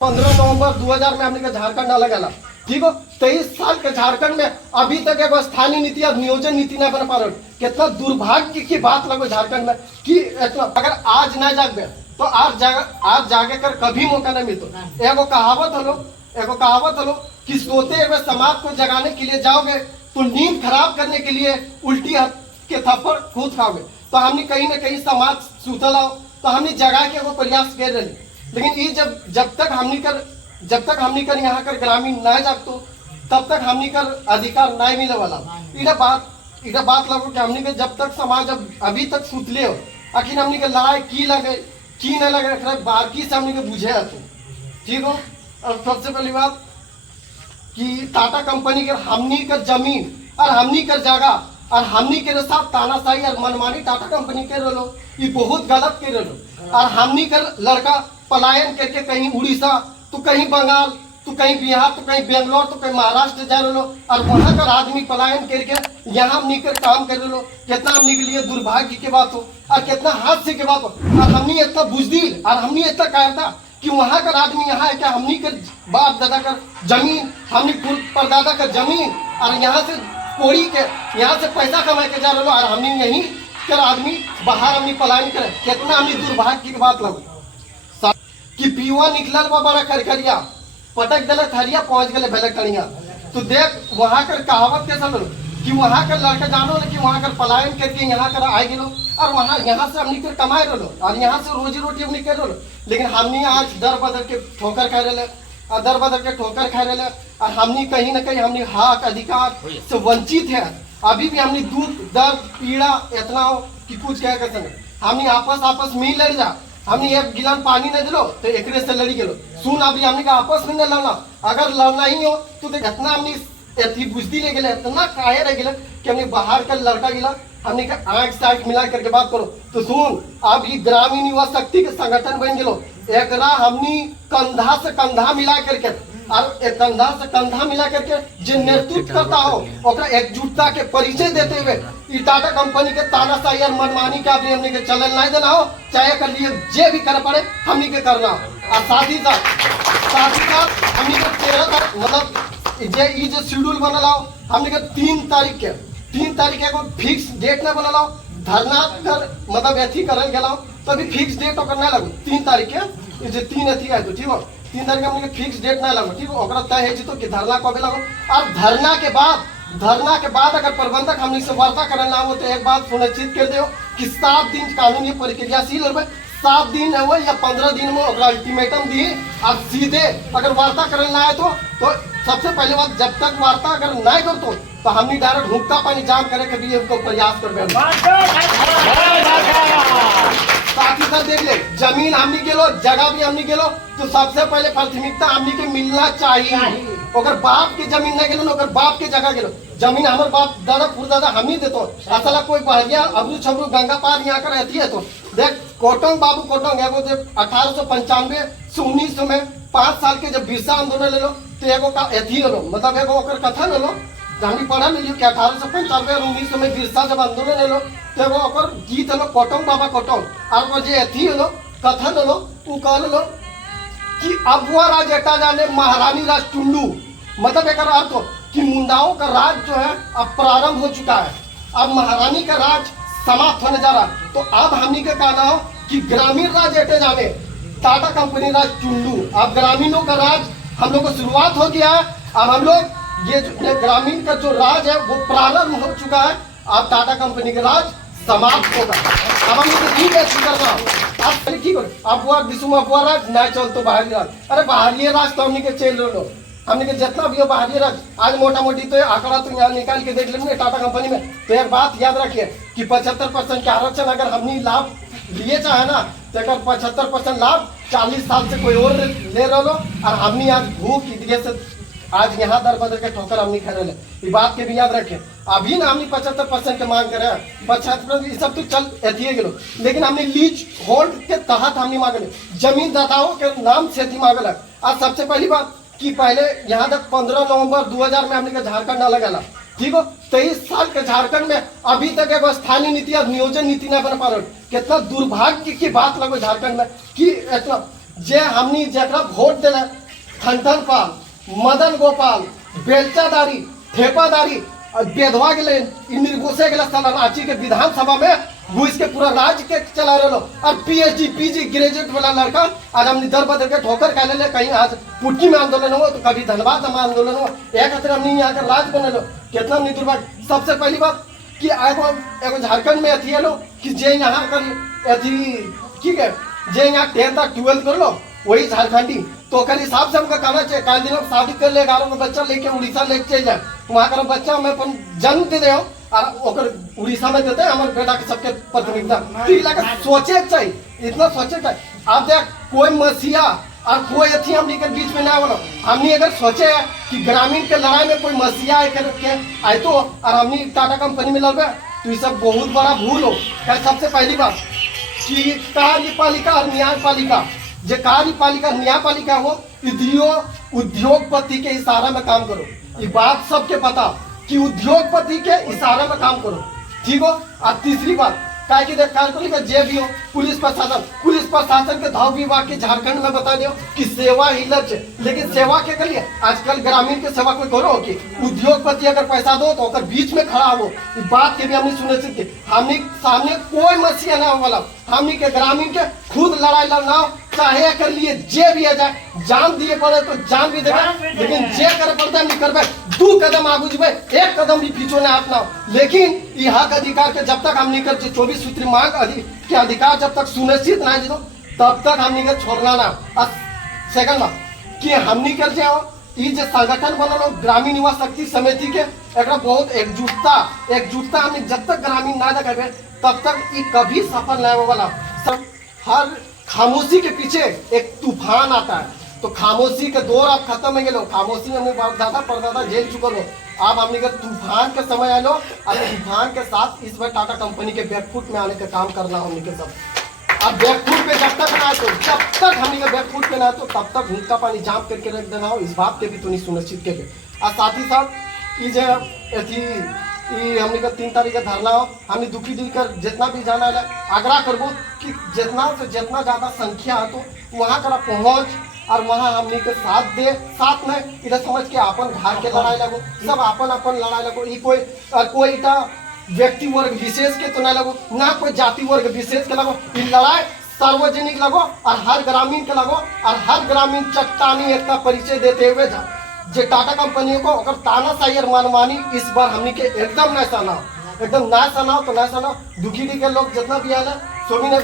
15 नवंबर 2000 में हमने झारखंड अलग आला। ठीक हो, 23 साल के झारखंड में अभी तक एगो स्थानीय नीति और नियोजन नीति नहीं बन पा रहा। कितना दुर्भाग्य की बात लगो झारखंड में कि अगर आज ना जागे तो आज जागे कर कभी मौका नहीं मिलता। एगो कहावत हलो कि सोते हुए समाज को जगाने के लिए जाओगे तो नींद खराब करने के लिए उल्टी के थप्पड़ खुद खाओगे। तो हमने कहीं ना कहीं समाज सुतल आओ तो हमने जगा के वो प्रयास कर रहे, लेकिन ये जब तक हमनी कर यहाँ कर ग्रामीण ना जागतो तब तक हमनी कर अधिकार नहीं मिले वाला। इधर बात लगो कि हमनी के जब तक समाज अभी तक सुतले हो आखिर हमनी के लड़ाई की लगे की नहीं लगे बाकी से हमनी के बुझे आते। ठीक हो, और सबसे पहली बात कि टाटा कंपनी के हमनी कर जमीन और हमनी कर जगह और हमनी के साथ तानाशाही और मनमानी टाटा कंपनी के रहो ये बहुत गलत के रहो। और हमनी कर लड़का पलायन करके कहीं उड़ीसा तो कहीं बंगाल तो कहीं बिहार तो कहीं बेंगलोर तो कहीं महाराष्ट्र जा रहे और वहां का आदमी पलायन करके यहाँ हमनी कर काम कर रहे। कितना हमनी के लिए दुर्भाग्य की बात हो और कितना हादसे की बात हो। और हमनी इतना बुजदिल और हमनी इतना कायरता कि वहां का आदमी यहाँ है क्या हमनी कर बाप दादा का जमीन हमनी परदादा का जमीन और यहाँ से कोड़ी के यहाँ से पैसा कमा के जा रहे और हमनी यही कर आदमी बाहर हमनी पलायन करे। कितना हमनी दुर्भाग्य की बात लगो कि पीवा निकलल बड़ा खरखरिया पटक दिल थरिया पहुंच गए भले कड़िया। तो देख वहां कर कहावत कैसा लो कि वहां कर लड़का जानो कि वहां कर पलायन करके यहाँ कर आए गिलो और वहां यहाँ से हमनी कर कमाए रहो और यहाँ से रोजी रोटी हमनी कर रहे। लेकिन हमनी आज दर बदर के ठोकर खा रहे और हमनी कहीं ना कहीं हमनी हक अधिकार से वंचित है। अभी भी हमनी दुख दर्द पीड़ा इतना हो कि कुछ कह कर हमनी आपस में ही लड़ जा। हमने एक गिलान पानी नहीं दिलो तो एक से लड़ी गेलो सुन अभी हमने का आपस में नहीं लड़ना। अगर लड़ना ही हो तो इतना हमने एथी बुझती ले गए इतना काहे रह गए कि हमने बाहर का लड़का गिला हमने का आंख से आंख मिला करके बात करो। तो सुन अब ये ग्रामीण युवा शक्ति के संगठन बन गेलो एकरा हमनी कंधा से कंधा मिला करके और एक कंधा से कंधा मिला करके जो नेतृत्व करता हो ओकरा एकजुटता के परिचय देते हुए टाटा कंपनी के तानाशाही और मनमानी के अपने हमने के चलन नहीं देना हो चाहे कर लिए जे भी कर पड़े हमने के करना हो। और साथ ही साथ हमने के 13 तारीख मतलब जो शेड्यूल बनल हो हमने के 3 तारीख को फिक्स डेट नहीं बनल हो धरना कर मतलब एथी करल गेला तो अभी फिक्स डेट ओकर नहीं लगो 3 तारीख के जो 3 एथी है तो ठीक हो 3 तारीख हमने के फिक्स डेट नहीं लगो। ठीक हो, ओकरा तय है तो कि धरना कब लगो और धरना के बाद अगर प्रबंधक हमने से वार्ता करना हो तो एक बात सुनिश्चित कर दो कि 7 दिन कानूनी प्रक्रियाशील हो 7 दिन हो या 15 दिन में अल्टीमेटम दी और सीधे अगर वार्ता करना है तो सबसे पहले बात जब तक वार्ता अगर नहीं करते तो हमने डायरेक्ट हुक्का पानी जाम करे के भी हमको प्रयास कर साथ ही साथ देख ले जमीन हमने गेलो जगह भी हमने गेलो तो सबसे पहले प्राथमिकता हमने के मिलना चाहिए। अगर बाप के जमीन नहीं गेलो अगर बाप के जगह गेलो जमीन हमारे बाप दादा पुरदादा हम ही देतो असल कोई बढ़िया अबरू छबरू गंगा पार यहाँ कर रहती है। तो देख कोटंग बाबू कोटंग एगो जब 1895 से 1900 में 5 साल के जब बिरसा आंदोलन ले लो तो एगो का एथी लो मतलब एगो ओकर कथा ले लो हमने पढ़ा मिली कि 1895 और 1900 में बिरसा जब आंदोलन ले लो तो एगो ओकर गीत लो कोटंग बाबा कोटंग और वो जो एथी लो कथा लो वो कह लो कि अबुआ राज एटा जाने महारानी राज टुंडू मतलब एक अर्थ हो कि मुंडाओं का राज जो है अब प्रारंभ हो चुका है अब महारानी का राज समाप्त होने जा रहा है। तो अब हमनी का कहना हो कि ग्रामीण राज एटे जाने टाटा कंपनी राज टुंडू अब ग्रामीणों का राज हम लोग को शुरुआत हो गया है। अब हम लोग ये ग्रामीण का जो राज है वो प्रारंभ हो चुका है अब टाटा कंपनी का राज समाप्त होगा। अब हम लोग ठीक है करना अब ठीक हो अब वो विश्व अफवाह राज ना चल तो बाहरी राज अरे बाहरी राज तो हमने के चल रहे हमने के जितना भी हो बाहरी राज आज मोटा मोटी तो आंकड़ा तो यहाँ निकाल के देख लेंगे टाटा कंपनी में। तो एक बात याद रखिए कि 75% के आरक्षण अगर हमने लाभ लिए चाहे ना तो 75% लाभ 40 साल से कोई और ले रहे और हमने आज भूख इसलिए से आज यहाँ दर बदर के ठोकर हमने खा रहे ये बात के भी याद रखें। अभी ना हमने 75% के मांग करे 75% सब तो चल एथिए गेलो लेकिन हमने लीज होल्ड के तहत हमने मांगले जमीन दाताओं के नाम से थी मांगल। आज सबसे पहली बात कि पहले यहाँ तक 15 नवंबर 2000 में हमने झारखंड अलग आला। ठीक हो, 23 साल के झारखंड में अभी तक एगो स्थानीय नीति और नियोजन नीति नहीं बन पा रहा। कितना दुर्भाग्य की बात लगो झारखंड में कि इतना जे हमनी जरा वोट दिले खंडन पाल, मदन गोपाल, बेलचादारी, ठेपादारी, बेधवा गए निर्घुसे गए साला रांची के विधानसभा में घुस के पूरा राज्य के चला रहे और पीएचडी पीजी ग्रेजुएट वाला लड़का आज हमने दर बदर के ठोकर खा ले। कहीं आज पुटकी में आंदोलन हो तो कभी धनबाद में आंदोलन हो, एक खातिर हमने यहाँ का राज बने लो कितना हमने दुर्भाग्य। सबसे पहली बात कि एगो झारखंड में अथी है लो कि जे यहाँ कर अथी ठीक है जे यहाँ 10th और 12th कर लो वही झारखंडी, तो कर हिसाब से हमको कहना चाहिए कल दिन शादी कर ले 11 में बच्चा लेके उड़ीसा लेके चल जाए, वहाँ का बच्चा में अपन जन्म दे दे और उड़ीसा में देते हैं हमारे बेटा के सबके प्राथमिकता। तो इलाका सोचे चाहिए, इतना सोचे चाहिए। आप देख कोई मसीहा और कोई अथी हमनी के बीच में ना बोलो। हमनी अगर सोचे कि ग्रामीण के लड़ाई में कोई मसीहा आए तो और हमनी टाटा कंपनी में लगे तो ये सब बहुत बड़ा भूल हो। सबसे पहली बात कि कार्यपालिका और न्यायपालिका, जो कार्यपालिका न्यायपालिका हो उद्योगपति के इशारा में काम करो। ये बात सबके पता कि उद्योगपति के इशारे में काम करो, ठीक हो। और तीसरी बात क्या कि देख जे भी हो पुलिस प्रशासन के धाव विभाग के झारखंड में बता दो कि सेवा ही लक्ष्य, लेकिन सेवा के लिए आजकल ग्रामीण के सेवा कोई करो कि उद्योगपति अगर पैसा दो तो बीच में खड़ा हो। इस बात के भी हमने सुनिश्चित की हमने सामने कोई मसीहा ना वाला हमने के ग्रामीण के खुद लड़ाई लड़ना चाहे कर लिए जे भी आ जाए, जान दिए पड़े तो जान भी देवे, लेकिन जे कर पड़ता नहीं करबे 2 कदम आगू जब 1 कदम भी पीछे ना हटना। लेकिन यह हक अधिकार के जब तक हम नहीं कर 24 सूत्री मांग के अधिकार जब तक सुनिश्चित ना जीतो तब तक हमनी के छोड़ना ना। सेकंड बात कि हमनी कर जाओ ये जो संगठन बनल ग्रामीण युवा शक्ति समिति के एक बहुत एकजुटता हमने जब तक ग्रामीण ना देखेबे तब तक ये कभी सफल नहीं होगा। सब हर खामोशी के पीछे एक तूफान आता है, तो खामोशी के दौर आप खत्म हो गए। खामोशी में दादा परदादा झेल चुकल हो, आप हमने के तूफान के समय आलो और तूफान के साथ इस बार टाटा कंपनी के बैकफुट में आने का काम करना हमने के सब। अब बैकफुट पे जब तक ना तो जब तक हमने के बैकफुट पे ना तो तब तक हुक्का पानी जाम करके रख देना हो, इस बात के भी तो नहीं सुनिश्चित के। और साथ ही साथ ये जो अथी हमने का 3 तारीख का धरना हो, हमने दुखी दिल कर जितना भी जाना है आग्रह करबो कि जितना से जितना ज़्यादा संख्या है तो वहाँ करा पहुँच और वहाँ हमने के साथ दे। साथ में इधर समझ के अपन घर के लड़ाई लगो, सब अपन लड़ाई लगो। ये कोई व्यक्ति वर्ग विशेष के तो ना लगो, ना कोई जाति वर्ग विशेष के लगो। ये लड़ाई सार्वजनिक लगो और हर ग्रामीण के लगो और हर ग्रामीण चट्टानी एकता परिचय देते हुए जे टाटा कंपनी को अगर तानाशाही और मनमानी इस बार हमने के एकदम ना सनाओ तो ना सनाओ। दुखी के लोग जितना भी आना सभी ने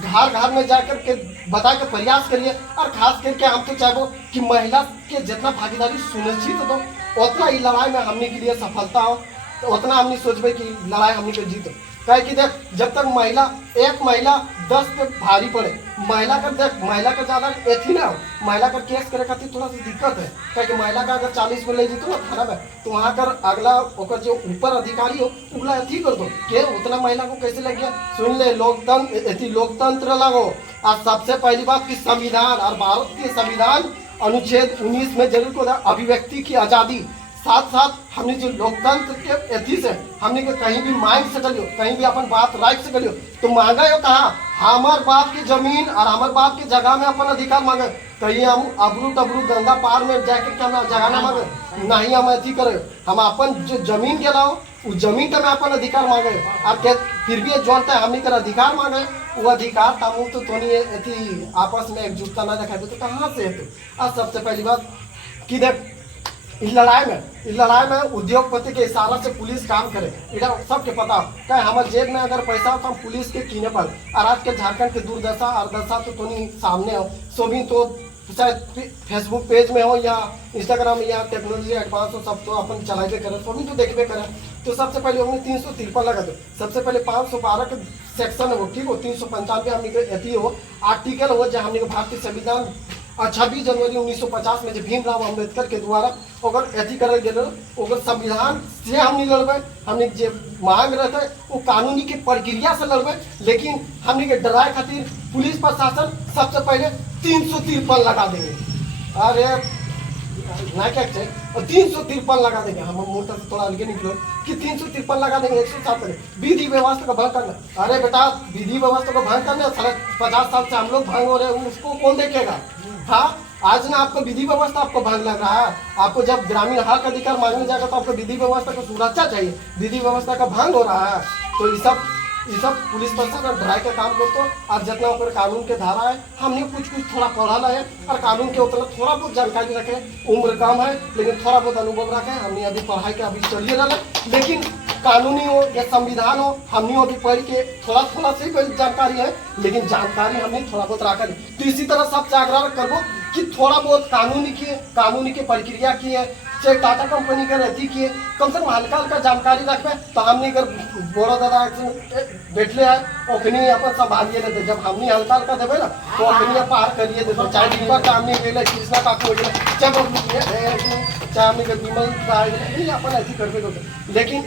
घर में जाकर के बता के प्रयास करिए। और खास करके हम तो चाहो कि महिला के जितना भागीदारी सुनिश्चित हो उतना ही लड़ाई में हमने के लिए सफलता हो, तो उतना हमने सोचबे कि लड़ाई हमने के जीतो। कहे कि देख जब तक एक महिला 10 पे भारी पड़े, महिला का ज़्यादा एथी ना हो, महिला का केस करे खातिर थोड़ा सा दिक्कत है। कहे कि महिला का अगर 40 में ले जीतो ना थाना में तो वहाँ कर अगला ओकर जो ऊपर अधिकारी हो उगला अथी कर दो के उतना महिला को कैसे लग गया। सुन ले लोकतंत्र लगो। और सबसे पहली बात कि संविधान और भारत के संविधान अनुच्छेद 19 में जरूर को अभिव्यक्ति की आज़ादी, साथ साथ हमने जो लोकतंत्र के एथी से हमने के कहीं भी मांग सकलियो, कहीं भी अपन बात रख सकलियो। तो मांगा हो कहा हमार बाप की जमीन और हमार बाप की जगह में अपन अधिकार मांगे, कहीं हम अबरू तबरू गंगा पार में जाकर के हम जगह ना मांगे, नहीं हम अथी करे। हम अपन जो जमीन के लाओ उस जमीन का में अपन अधिकार मांगे और फिर भी जोड़ता है हमने कर अधिकार मांगे वो अधिकार तामू तो नहीं आपस में एकजुटता ना दिखाए तो कहाँ से है। और सबसे पहली बात कि देख इस लड़ाई में उद्योगपति के इशारा से पुलिस काम करे, इधर सबके पता क्या हमारे जेब में अगर पैसा हो तो हम पुलिस के कीने पर। और आज के झारखंड के दुर्दशा और दशा तो नहीं सामने हो, सो भी तो शायद फेसबुक पेज में हो या इंस्टाग्राम या टेक्नोलॉजी एडवांस हो, सब तो अपन चलाइबे करें, सो भी तो देखबे करें। तो सबसे पहले हमने 353 लगा दो, सबसे पहले 512 के सेक्शन हो, ठीक हो, 395 हमने अथी हो आर्टिकल हो जो हमने भारतीय संविधान 26 जनवरी 1950 में जो भीमराव अम्बेडकर के द्वारा अगर अथी करल गए संविधान से हमने लड़बे। हमने जो मांग रहे थे वो कानूनी की प्रक्रिया से लड़बे, लेकिन हमने के डराए खातिर पुलिस प्रशासन सबसे पहले 353 लगा देंगे। अरे ना क्या चाहिए और 353 लगा देंगे। हम मोटर से थोड़ा अलगे निकलो कि 353 लगा देंगे, 107 विधि व्यवस्था का भंग करना। अरे बेटा विधि व्यवस्था को भंग करना, 50 साल से हम लोग भंग हो रहे हैं, उसको कौन देखेगा। हाँ आज ना आपको विधि व्यवस्था आपको भंग लग रहा है। आपको जब ग्रामीण हक अधिकार मांगने जाएगा तो आपको विधि व्यवस्था को सुरक्षा चाहिए, विधि व्यवस्था का भंग हो रहा है। तो ये सब पुलिस प्रशासन ड्राई का काम करते हो। और जितना ऊपर कानून के धारा है हमने कुछ थोड़ा पढ़ा है और कानून के उतना थोड़ा बहुत जानकारी रखे। उम्र कम है लेकिन थोड़ा बहुत अनुभव रखे। हमने अभी पढ़ाई के अभी चलिए रहा, लेकिन कानूनी हो या संविधान हो हमने अभी पढ़ के थोड़ा से जानकारी है, लेकिन जानकारी हमने थोड़ा बहुत रखा। तो इसी तरह सबसे आग्रह करबो कि थोड़ा बहुत कानूनी की प्रक्रिया की है, चाहे टाटा कंपनी का रहती की कम से कम हल्का हल्का जानकारी रखबे। तो हमने अगर बड़ा दादा बैठले है ओखनी अपन संभालिए लेते, जब हमने हल्का हल्का देवे ना तो ओखनी पार करिए देते। चाहे दीपक हमने गेले, कृष्णा काकू हो गेले, चाहे हमने विमल अपन ऐसी करबे। लेकिन